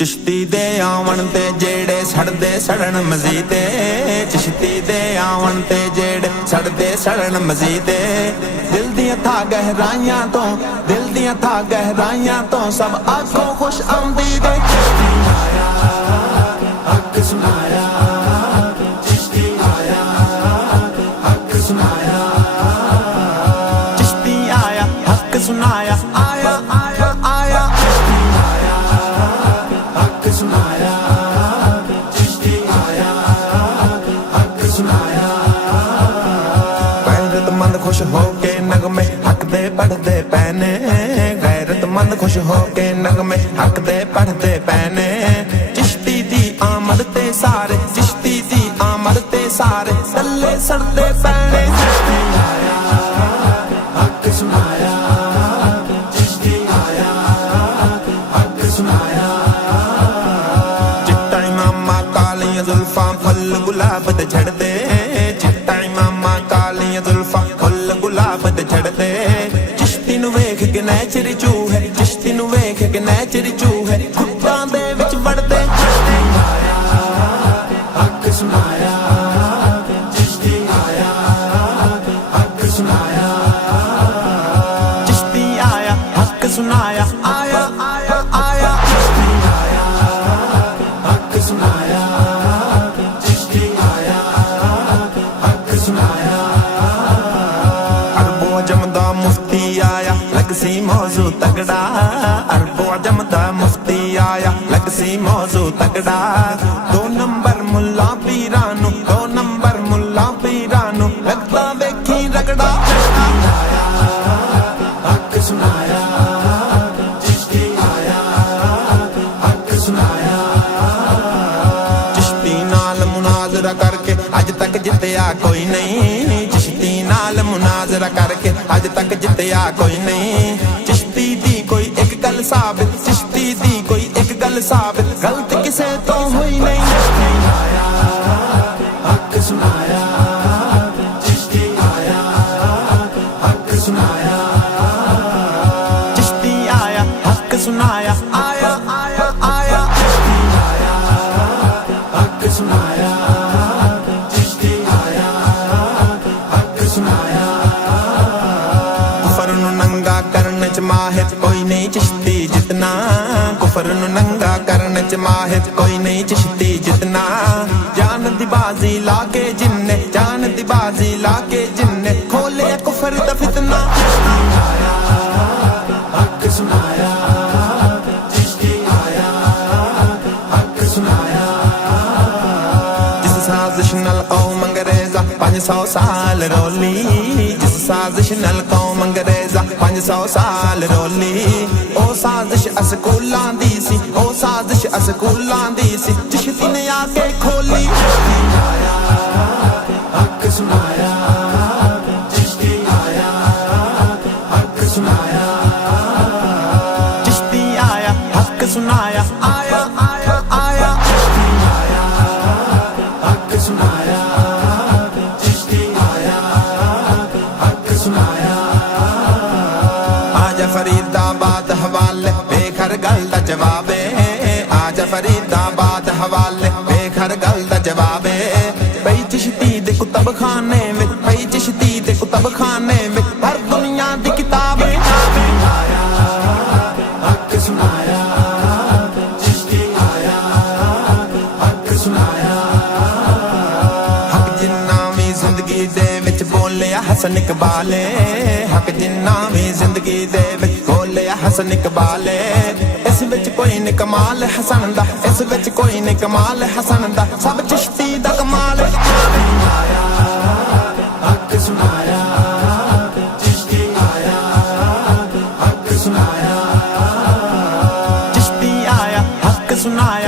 चिश्ती दे आवन ते जेड़े सड़दे सड़न मजीदे, चिश्ती दे आवन ते जेड़े सड़दे सड़न मजीदे। दिल दियां था गहराइयां तो, दिल दियां था गहराइयां तो सब आंखों खुश आमदी दे। चिश्ती आया हक सुनाया, चिश्ती आया हक सुनाया, चिश्ती आया हक सुनाया, आया आया आया सुनाया, चिश्ती आया हक सुनाया। गैरतमंद खुश होके नगमे हक दे पढ़दे पैने, गैरतमंद खुश होके नगमे हक दे पढ़दे पैने। चिश्ती दी आमद ते सारे, चिश्ती दी आमद ते सारे तल्ले सड़दे पैने। चिश्ती आया हक सुनाया, चिश्ती आया हक सुनाया। जुल्फा फुल गुलाब ते झड़दे, चिट्टा इमामा कालियां जुल्फा फुल गुलाब ते झड़दे। चिश्ती नूं वेख के नैचरी चूहे, चिश्ती नूं वेख के नैचरी चूहे खुट्टां दे विच वड़दे। चिश्ती आया हक सुनाया, चिश्ती आया हक सुनाया, चिश्ती आया हक सुनाया, आया आया आया। चिश्ती आया हक सुनाया, जमदा मुफ्ती आया लगसी मौजू तगड़ा, अरबो जमदा मुफ्ती आया लगसी मौजू तगड़ा। 2 नंबर मुल्ला पीरानू, 2 नंबर मुल्ला पीरानू लगदा वेखी रगड़ा। आया हक सुनाया, चिश्ती आया हक सुनाया। चिश्ती नाल मुनाजरा करके अज तक जितया कोई नहीं, चिश्ती नाल मुनाजरा करके अज तक जितया कोई नहीं। चिश्ती दी कोई एक गल साबित, चिश्ती दी कोई एक गल साबित गलत किसे तो हुई नहीं। चिश्ती आया हक सुनाया, चिश्ती आया हक सुनाया, चिश्ती आया हक सुनाया, आया आया आया। चिश्ती आया हक सुनाया, चिश्ती आया हक सुनाया। कुफर नूं नंगा करन च माहिर कोई नहीं चिश्ती जितना, कुफर नूं नंगा करन च माहिर कोई नहीं चिश्ती जितना। जान दी बाजी लाके जिन्ने, जान दी बाजी लाके जिन्ने खोले कुफर दा फितना। चिश्ती आया हक सुनाया, चिश्ती आया हक सुनाया। जिस साजिश नाल कौम अंग्रेजा 500 साल रोली, जिस साजिश नाल कौम अंग्रेजा 500 साल रोली। ओ साजिश अस्कूलां दी सी, ओ साजिश अस्कूलां दी सी चिश्ती ने आके खोली। चिश्ती आया हक सुनाया, चिश्ती आया हक सुनाया, चिश्ती आया हक सुनाया, आया आया आया। चिश्ती आया हक सुनाया, चिश्ती आया हक सुनाया। आजा फरीदाबाद हवाले बेखर गल दा जवाबे, आजा फरीदाबाद हवाले बेखर गल दा जवाबे। पई चिश्ती दे कुतब खाने विच, पई चिश्ती दे कुतब खाने विच हर दुनिया दी किताब। आया हक सुनाया, चिश्ती आया हक सुनाया। हक जिन्ना भी जिंदगी दे विच बोलिया हसन इकबाले, हक जिन्ना भी जिंदगी दे विच बोलिया हसन इकबाले। इस विच कोई नहीं कमाल हसन दा, इस विच कोई नहीं कमाल हसन दा, सब चिश्ती दा कमाल। आया हक सुनाया, चिश्ती आया हक सुनाया, चिश्ती आया हक सुनाया।